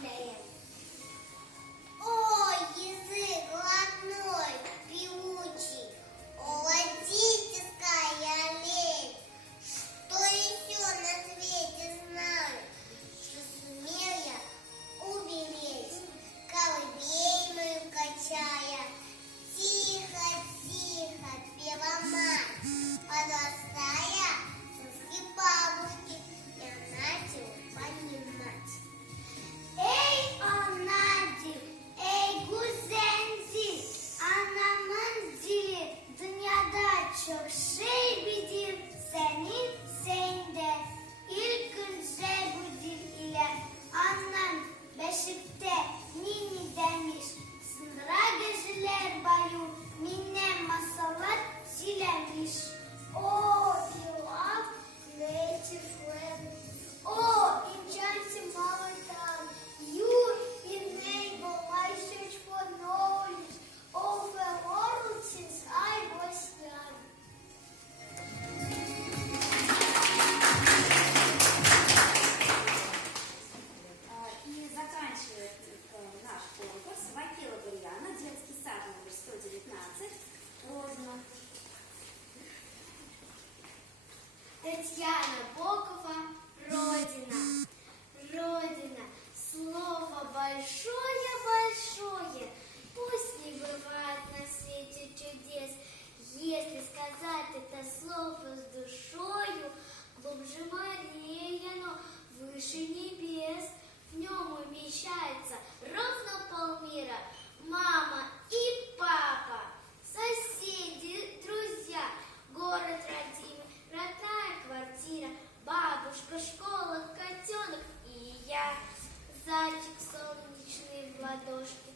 кашляем. Ой, язык родной, певучий, молодеческая лень, что еще на свете знаю, что сумел я умереть, колыбельную качая. Тихо, тихо, пела мать, подрастая слушки бабушки, я начала понимать. Эй, Анадир, эй, Гузензил, Анамандир, dünyada çok şey bilir, senin sende. İlk önce bu dil ile annem beşikte nini demiş. Sındıra geceler bayu, minne masalar silemiş. Oh, you love creative friend. Oh, enchanting mother tongue. You enable my search for knowledge of the world since I was young. И заканчивает наш конкурс Вакила Гурьяна, детский сад номер 119, Родина. Татьяна Бокова, Родина. Родина, слово большое-большое. Пусть не бывает на свете чудес, если сказать это слово с душою, глубже морей оно, выше небес. В нем умещается ровно полмира. Мама и папа, соседи, друзья, город родимый, родная квартира, бабушка, школа, котенок и я. Зайчик солнечный в ладошке,